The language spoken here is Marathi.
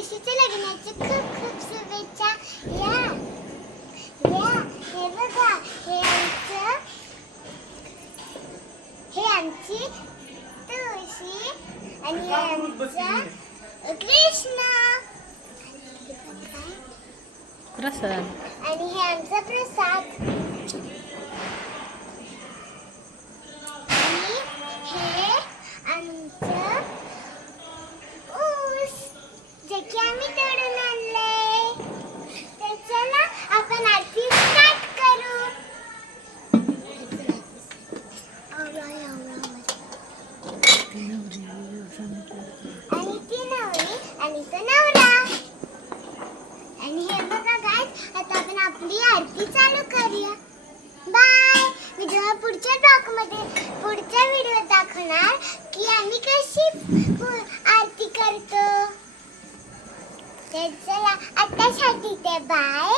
तुळशीच्या लग्नाची खूप खूप शुभेच्छा. या हे बघा, हे आमची तुळशी आणि हे आमचा कृष्ण प्रसाद आणि हे आमचा प्रसाद आणि हे आमचं ऊस जे की आम्ही तोडून आणले. तर चला आपण आरती स्टार्ट करू. आणि ती नवरी आणि तो नवरा. आणि हे बघा गाइस, आता आपण आपली आरती चालू करूया. बाय. मी तुम्हाला पुढच्या व्हिडिओत दाखवणार की आम्ही कशी आरती करतो. तर चला आतासाठी ते बाय.